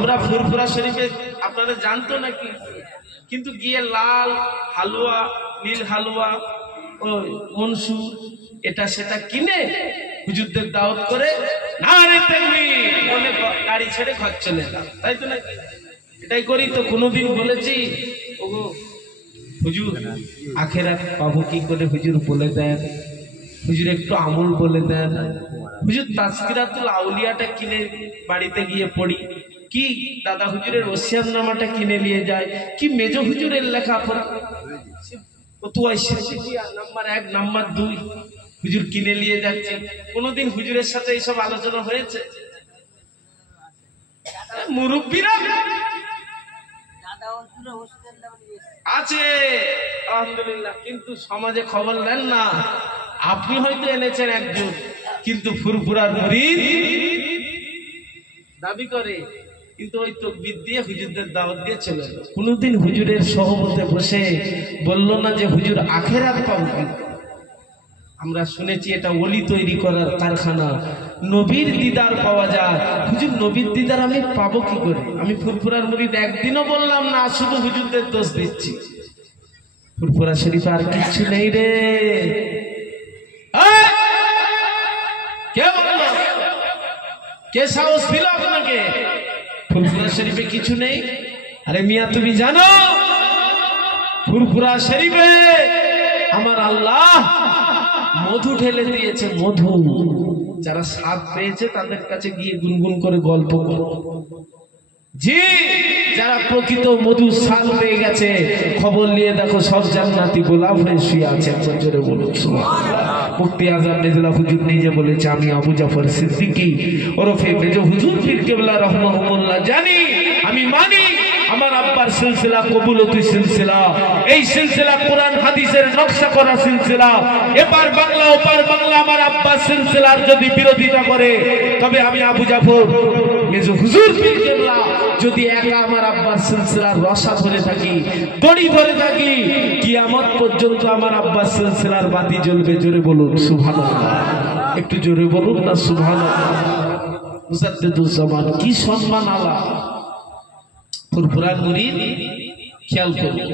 আমরা ফুরফুরা শরীফে আপনারা জানতো নাকি, কিন্তু গিয়ে লাল হালুয়া, নীল হালুয়া, ওই মনসুর, এটা সেটা কিনে হুজুরদের দাওয়াত করে নারে তাকবীর বলে গাড়ি ছেড়ে ঘর চলে এলাম, তাই তো নাকি? এটাই করি তো। কোনোদিন বলেছি ওগো হুজুর আখেরাত পাবো কি করে, হুজুর বলে দেন, হুজুর একটু আমল বলে দেন, হুজুর তাজকিরাতুল আউলিয়াটা কিনে বাড়িতে গিয়ে পড়ি, কি দাদা হুজুরের ওসিয়াত নামাটা কিনে নিয়ে যায়, কি মেজ হুজুরের লেখা পড়া নাম্বার 1 নাম্বার 2 হুজুর কিনে নিয়ে যাচ্ছে। কোনোদিন হুজুরের সাথে এইসব আলোচনা হয়েছে? মুরব্বীরা আছে আলহামদুলিল্লাহ, কিন্তু সমাজে খবর নেন না। আপনি হয়তো এনেছেন একজন, কিন্তু ফুরফুরার মুরিদ দাবি করে, কিন্তু ওই তাকবীর দিয়ে হুজুরদের দাওয়াত দিয়ে চলে গেল। কোনোদিন হুজুরের সহবতে বসে বলল না যে হুজুর আখেরাত পাবো কি? আমরা শুনেছি এটা ওলি তৈরি করার কারখানা, নবীর দিদার পাওয়া যায়। হুজুর নবীর দিদার আমি পাবো কি করে? আমি ফুরফুরার মুরিদ একদিনও বললাম না, শুধু হুজুরদের দোষ দিচ্ছি। ফুরফুরা শরীফে আর কিচ্ছু নেই রে। কে বলল? কে সাহস দিল আপনাকে? ফুরফুরা শরীফে কিছু নেই? আরে মিয়া তুমি জানো ফুরফুরা শরীফে আমার আল্লাহ মধু ঢেলে দিয়েছে, মধু। যারা স্বাদ পেয়েছে তাদের কাছে গিয়ে গুনগুন করে গল্প করো। জি, যারা প্রকৃত মধু স্বাদ পেয়ে গেছে খবর নিয়ে দেখো সব জান্নাতি গোলাপ হয়ে শুয়ে আছে। জোরে বলুন সুবহানাল্লাহ। মুফতি আযম নেজলা হুজুর নিজে বলেছে, আমি আবু জাফর সিদ্দিকী ওরফে মেজ হুজুর পীর কেবলা রাহমাহুল্লাহ জানি, আমি মানি আমার আব্বার সিলসিলা কবুলতি সিলসিলা, এই সিলসিলা কোরআন হাদিসের নকশা করা সিলসিলা। এপার বাংলা ওপার বাংলা আমার আব্বার সিলসিলার যদি বিরোধিতা করে, তবে আমি আবু জাফর মেজ হুজুর পীর কেবলা যদি একা আমার আব্বার সিলসিলার রসা ধরে থাকি, দড়ি ধরে থাকি, কিয়ামত পর্যন্ত আমার আব্বার সিলসিলার বাতি জ্বলবে। জোরে বলুন সুবহানাল্লাহ। একটু জোরে বলুন না সুবহানাল্লাহ। মুজাদ্দিদুজ্জামান কি সম্মান আলা ফুরফুরার মুরিদ, খেয়াল করুন।